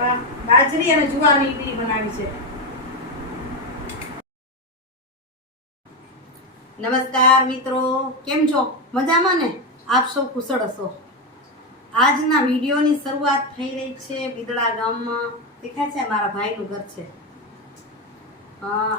બાજરી અને જુવારની ઈડલી બનાવી છે. નમસ્કાર મિત્રો કેમ છો? મજામાં ને? આપ સૌ કુશળ હશો. આજના વિડીયોની શરૂઆત થઈ રહી છે બિદડા ગામમાં. દેખાય છે મારા ભાઈનું ઘર છે.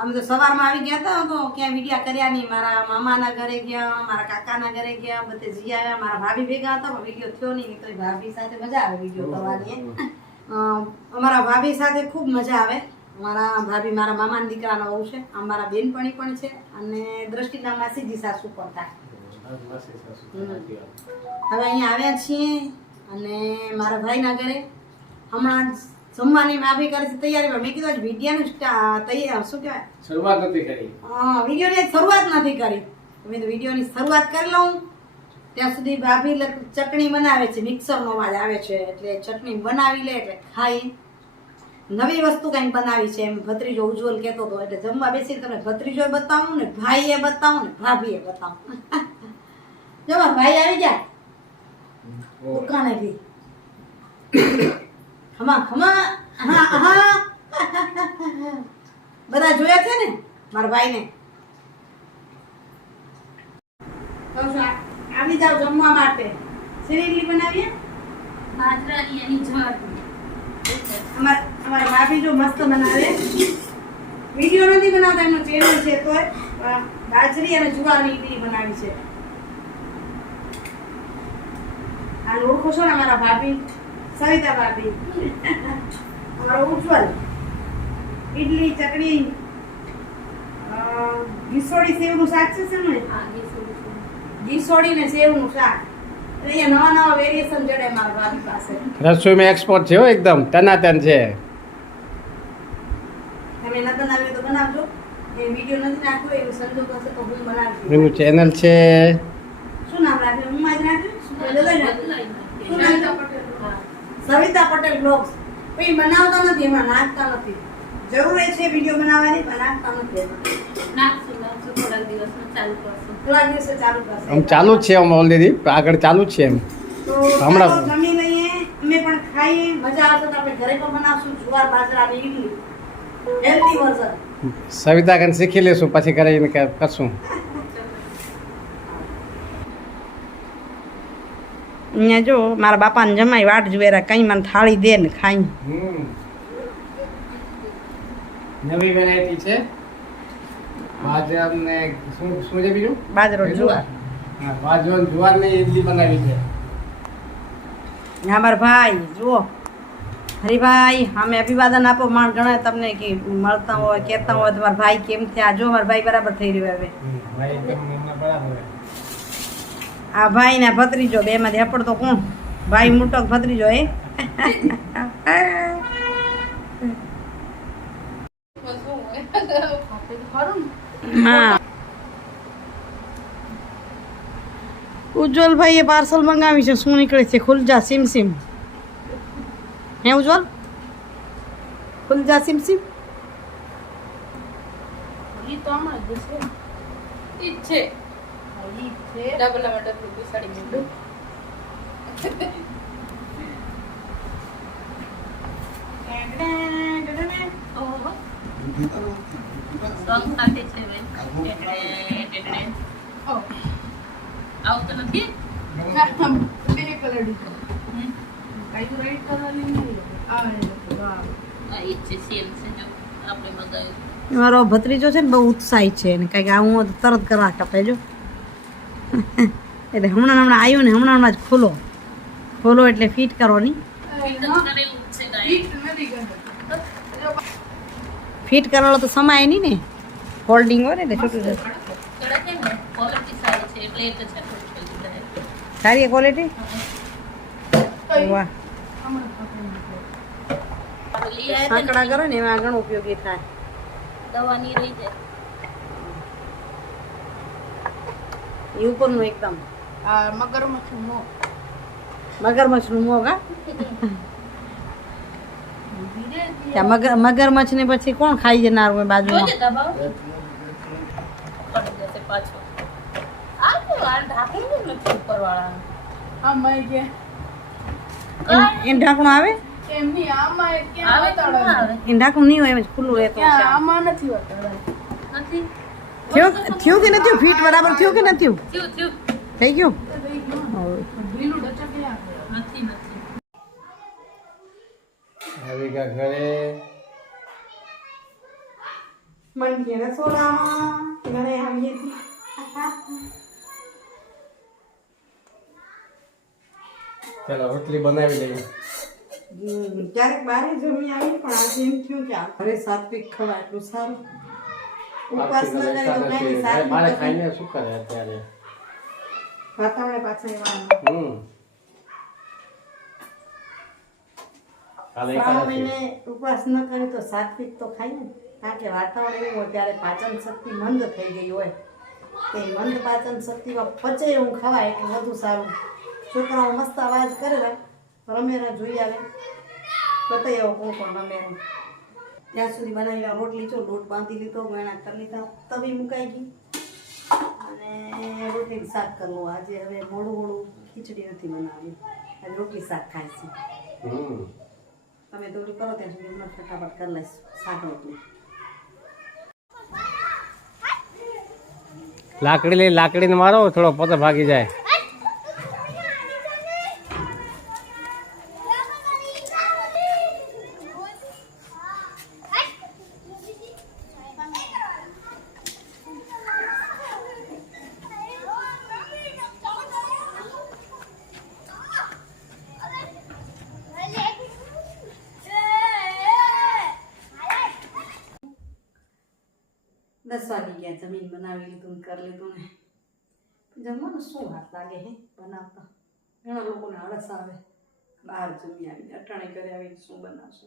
અમે તો સવારમાં આવી ગયા હતા તો ક્યાં વિડીયા કર્યા નહીં. મારા મામાના ઘરે ગયા મારા કાકાના ઘરે ગયા બધે જઈ આવ્યા. મારા ભાભી ભેગા હતા પણ વીડિયો થયો નહીં. તો ભાભી સાથે મજા આવે વીડિયો કરવાની. અમારા ભાભી સાથે ખૂબ મજા આવે. મારા ભાભી મારા મામાના દીકરાનો વહુ છે. આ મારા બેનપણી પણ છે અને દ્રષ્ટિના માસીજી સાસુ પણ થાય. હવે અહીંયા આવ્યા છીએ અને મારા ભાઈના ઘરે. હમણાં જમવાની માફી કરે છે તૈયારી પણ મેં કીધું વિડીયાનું તૈયાર શું કહેવાય? શરૂઆત નથી કરી. હા વિડીયોની શરૂઆત નથી કરી. મેં તો વિડીયોની શરૂઆત કરી લઉં. ત્યાં સુધી ભાભી ચટણી બનાવે છે મિક્સરનો અવાજ આવે છે એટલે ચટણી બનાવી લે એટલે ખાઈ. નવી વસ્તુ કંઈક બનાવી છે એમ ભત્રીજો ઉજ્જવલ કહેતો હતો એટલે જમવા બેસી તમે ભત્રીજો બતાવું ને ભાઈએ બતાવું ને ભાભીએ બતાવું. જો મારા ભાઈ આવી ગયા? દુકાનેથી ખમા ખમા હા હા. બધા જોયા છે ને? મારા ભાઈને કહું છું, આ- આવી જાવ જમવા માટે. શેની ઇડલી બનાવીએ? બાજરાની અને જવારની. અમાર અમારા ભાભી જો મસ્ત બનાવે. વીડિયો નથી બનાવતા એમનો ચેનલ છે તો બાજરી અને જુવારની ઇડલી બનાવી છે. આ ઓળખો છો ને અમારા ભાભી? સવિતા ભાભી. અમારો ઉજ્જવલ. ઇડલી ચટણી ઘીસોડી સેવનું શાક છે ને હા. ઘીસોડી ને સેવનું શાક. નવા નવા વેરિએશન જડે મારા ભાભી પાસે. રસોઈમાં એક્સપોર્ટ છે એકદમ ટનાટન છે. તમે ન બનાવ્યું તો બનાવજો. એ વીડિયો નથી નાખ્યો એવું સંજોગ હશે તો હું બનાવજો એનું ચેનલ છે? શું નામ રાખ્યું? હું આજ રાખ્યું? બધું બદલાઈ લઈ નાખ્યું? નાખ્યું. શું નામ? છે? હા. સવિતા પટેલ બ્લોગ્સ પછી બનાવતા નથી એમાં નાખતા નથી. જરૂર છે વીડિયો બનાવવાની પણ નાખતા નથી એમાં. આમ ચાલુ જ છે આમ ઓલરેડી આગળ ચાલુ જ છે એમ તો હમણાં- ચાલો જમી લઈએ અમે પણ ખાઈએ મજા આવશે તો આપણે ઘરે પણ બનાવશું જુવાર બાજરાની ઈડલી હેલ્ધી વર્ઝન સવિતા કન શીખી લેશું પછી કરીને ક- કરશું અહીંયા જો મારા બાપાને જમાઈ વાટ જોવેરા કઈ મને થાળી દે ને ખાઈ નવી વેરાયટી છે બાજરા ને શું શું છે બીજું? બાજરો જુવાર. હા બાજરો ને બનાવી છે. હા ભાઈ જુઓ. હરિભાઈ અમે અભિવાદન આપો માણ ગણે તમને કે મળતા હોય કહેતા હોય તમારા ભાઈ કેમ થયા? જો મારા ભાઈ બરાબર થઈ રહ્યો હવે. આ ભાઈ ને ભત્રીજો બે માંથી હપડતો કોણ? ભાઈ મોટો ભત્રીજો એ. હા. ઉજ્જવલભાઈ એ પાર્સલ મંગાવી છે શું નીકળે છે? ખુલજા સિમ સિમ. હે ઉજ્જવલ? ખુલજા સિમ સિમ. ઈ તો છે. આ છે સેમ છે જો આપણે મગાવ્યું મારો ભત્રીજો છે ને બહુ ઉત્સાહી છે ને કંઈક આવું હું તરત કરવા કપે જો. એટલે હમણાં હમણાં આવ્યો ને હમણાં હમણાં જ ખોલો. ખોલો એટલે ફિટ કરો નહીં ફિટ કરેલો તો સમાય નહીં ને. હોલ્ડિંગ હોય ને એટલે છૂટું સારી ક્વોલિટી વાહ. સાંકડા કરો ને એમાં ઘણું ઉપયોગી થાય. દવાની રહી જાય. એ ઉપરનું એકદમ. મગરમચ્છ નો મગરમચ્છનું મોં કા? ત્યાં મગર મગરમચ્છ ને પછી કોણ ખાઈ જનાર હોય બાજુમાં? ઢાંકણું ઢાંકણું આવે? એ ઢાંકણું નહીં હોય એમ જ ખુલ્લું રહેતું ક્યાં છે આમાં નથી થયું થયું કે નથી ફીટ બરાબર થયું કે નથી થયું? થયું થઈ ગયું તો થઈ ગયું. ઢીલું ડચક ક્યાં કરે? નથી નથી ગયા ઘરે. મંડીએ રસોડામાં ઘરે આવીએ ચાલો રોટલી બનાવી લઈએ. ક્યારેક બારે જમી આવી પણ આજે એમ થયું કે આ ઘરે સાત્વિક ખવાય એટલું સારું. ઉપવાસ ન કરે તો કઈ સાત્વિક મારે ખાઈને શું કરે અત્યારે? વાતાવરણ પાછળ હમ. કાલે મહિને ઉપવાસ ન કરે તો સાત્વિક તો ખાય ને. કારણ કે વાતાવરણ એવું હોય ત્યારે પાચન શક્તિ મંદ થઈ ગઈ હોય. તે મંદ પાચન શક્તિમાં પચે એવું ખવાય એટલે વધુ સારું. છોકરાઓ મસ્ત અવાજ કરે રમેરા જોઈ આવે. બતાવી આવો કોણ પણ રમેરું ત્યાં સુધી બનાવી રોટલી જો લોટ બાંધી લીધો ગણા કરી લીધા તવી મુકાઈ ગઈ. અને રોટલી શાક કરવું. આજે હવે મોડું મોડું ખીચડી નથી બનાવી. આજે રોટલી શાક ખાય છે. તમે થોડું કરો, ત્યાં સુધી હમણાં ફટાફટ કરી લઈશ શાક લાકડી લઈ લાકડીને મારો થોડો પોતે ભાગી જાય. જમીન બનાવી લીધું કરી લીધું ને. જમવાનું શું વાત લાગે હે બનાવતા? ઘણા લોકોને આળસ આવે. બહાર જમી આવીને અટાણે ઘરે આવીને શું બનાવશો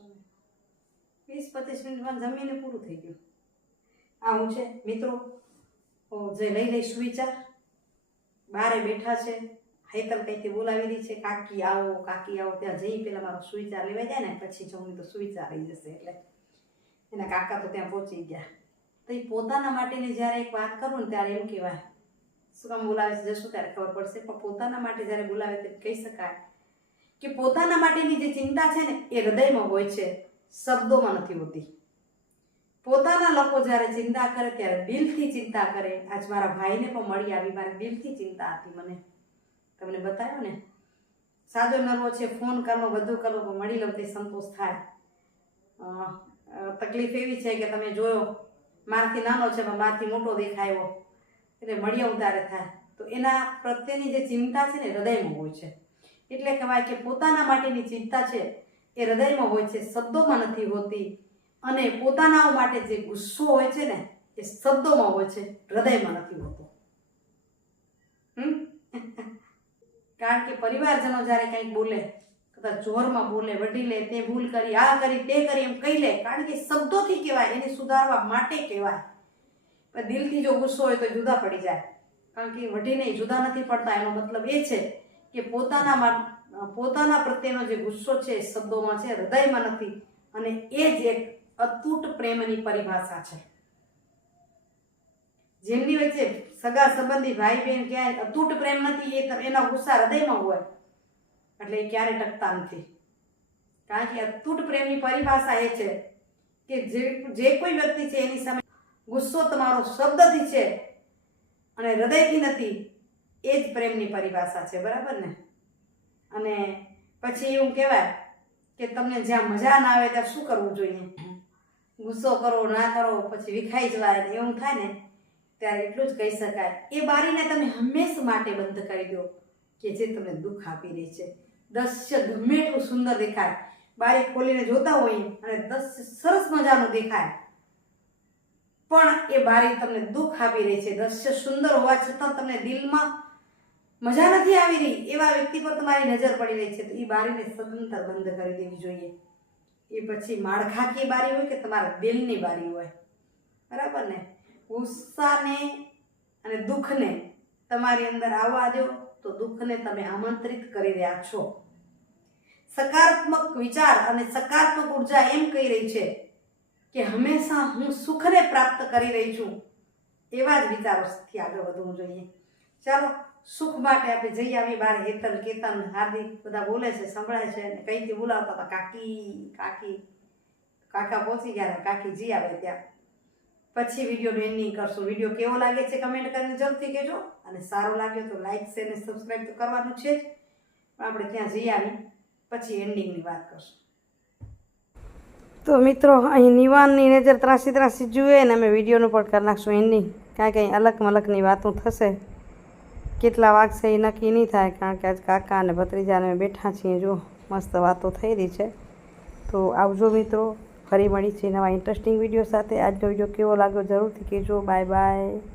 વીસ પચીસ મિનિટમાં જમીને પૂરું થઈ ગયું. આ હું છે, મિત્રો. જે લઈ લઈ વિચાર બારે બેઠા છે. હૈતલ કંઈથી બોલાવી દી છે? કાકી આવો કાકી આવો. ત્યાં જઈ પેલા મારો સુવિચાર લેવા જાય ને, પછી જવું તો સુવિચાર આવી જશે એટલે. એના કાકા તો ત્યાં પહોંચી ગયા. તો એ પોતાના માટેની જ્યારે એક વાત કરું ને ત્યારે એમ કહેવાય. શું કામ બોલાવે છે જશું ત્યારે ખબર પડશે. પણ પોતાના માટે જ્યારે બોલાવે ત્યારે કહી શકાય કે પોતાના માટેની જે ચિંતા છે ને એ હૃદયમાં હોય છે, શબ્દોમાં નથી હોતી. પોતાના લોકો જ્યારે ચિંતા કરે ત્યારે દિલથી ચિંતા કરે. આજ મારા ભાઈને પણ મળી આવી, મારે દિલથી ચિંતા હતી મને. તમને બતાવ્યો ને? સાજો નરવો છે, ફોન કરવો બધું કરવો પણ મળી લઉં તે સંતોષ થાય. તકલીફ એવી છે કે તમે જોયો મારથી નાનો છે પણ મારથી મોટો દેખાયો એટલે મળ્યા ઉતારે થાય. તો એના પ્રત્યેની જે ચિંતા છે ને હૃદયમાં હોય છે. એટલે કહેવાય કે પોતાના માટેની ચિંતા છે, એ હૃદયમાં હોય છે, શબ્દોમાં નથી હોતી. અને પોતાના માટે જે ગુસ્સો હોય છે ને, એ શબ્દોમાં હોય છે, હૃદયમાં નથી હોતો? કારણ કે પરિવારજનો જ્યારે કંઈક બોલે કદાચ જોરમાં બોલે, વડી લે, તે ભૂલ કરી, આ કરી, તે કરી એમ કહી લે. કારણ કે શબ્દોથી કહેવાય એને સુધારવા માટે કહેવાય. પણ દિલથી જો ગુસ્સો હોય તો જુદા પડી જાય. કારણ કે વઢીને જુદા નથી પડતા. એનો મતલબ એ છે કે પોતાના પોતાના પ્રત્યેનો જે ગુસ્સો છે શબ્દોમાં છે, હૃદયમાં નથી. અને એ જ એક અતૂટ પ્રેમની પરિભાષા છે. જેમની વચ્ચે સગા સંબંધી ભાઈ બહેન ક્યાંય અતૂટ પ્રેમ નથી, એ એના ગુસ્સા હૃદયમાં હોય. એટલે એ ક્યારે ટકતા નથી. કારણ કે અતૂટ પ્રેમની પરિભાષા એ છે કે જે જે કોઈ વ્યક્તિ છે એની સામે ગુસ્સો તમારો શબ્દથી છે અને હૃદયથી નથી, એ જ પ્રેમની પરિભાષા છે, બરાબર ને? અને પછી એવું કહેવાય કે તમને જ્યાં મજા ના આવે ત્યાં શું કરવું જોઈએ? ગુસ્સો કરો, ના કરો, પછી વિખાઈ જવાય એવું થાય ને, ત્યારે એટલું જ કહી શકાય. એ બારીને તમે હંમેશ માટે બંધ કરી દો. કે જે તમને દુઃખ આપી રહી છે. દ્રશ્ય ગમે એટલું સુંદર દેખાય. બારી ખોલીને જોતા હોઈએ અને દ્રશ્ય સરસ મજાનું દેખાય. પણ એ બારી તમને દુઃખ આપી રહી છે. દ્રશ્ય સુંદર હોવા છતાં તમને દિલમાં મજા નથી આવી રહી. એવા વ્યક્તિ પર તમારી નજર પડી રહી છે. તો એ બારીને સદંતર બંધ કરી દેવી જોઈએ. એ પછી માળખાકીય બારી હોય કે તમારા દિલની બારી હોય? બરાબર ને? ગુસ્સાને અને દુઃખને તમારી અંદર આવવા દો. તો દુઃખને તમે આમંત્રિત કરી રહ્યા છો. સકારાત્મક વિચાર અને સકારાત્મક ઊર્જા એમ કહી રહી છે કે હંમેશા હું સુખને પ્રાપ્ત કરી રહી છું. એવા જ વિચારોથી આગળ વધવું જોઈએ. ચાલો, સુખ માટે આપણે જઈ આવી બાર. હેતલ, કેતન, હાર્દિક બધા બોલે છે, સંભળાય છે અને કંઈથી બોલાવતા હતા. કાકી કાકી. કાકા પહોંચી ગયા કાકી જી આવે ત્યાં. પછી વિડીયોનું એન્ડિંગ કરશું. વીડિયો કેવો લાગે છે કમેન્ટ કરીને જલ્દી કહેજો. અને સારો લાગ્યો તો લાઈક શેર અને સબસ્ક્રાઈબ તો કરવાનું છે જ. આપણે ત્યાં જઈ આવી પછી એન્ડિંગની વાત કરશું. તો મિત્રો, અહીં નિવાનની નજર ત્રાસી ત્રાસી જુએ ને અમે વિડીયોનું પણ કરી નાખશું એન્ડિંગ કાંઈ કંઈ અલગ મલકની વાતો થશે. કેટલા વાગશે એ નક્કી નહીં થાય, કારણ કે આજ કાકા અને ભત્રીજાને બેઠા છીએ. જો મસ્ત વાતો થઈ રહી છે. તો આવજો મિત્રો. ફરી મળી છે નવા ઇન્ટરેસ્ટિંગ વીડિયો સાથે આજનો વીડિયો કેવો લાગ્યો? જરૂરથી કહેજો. Bye bye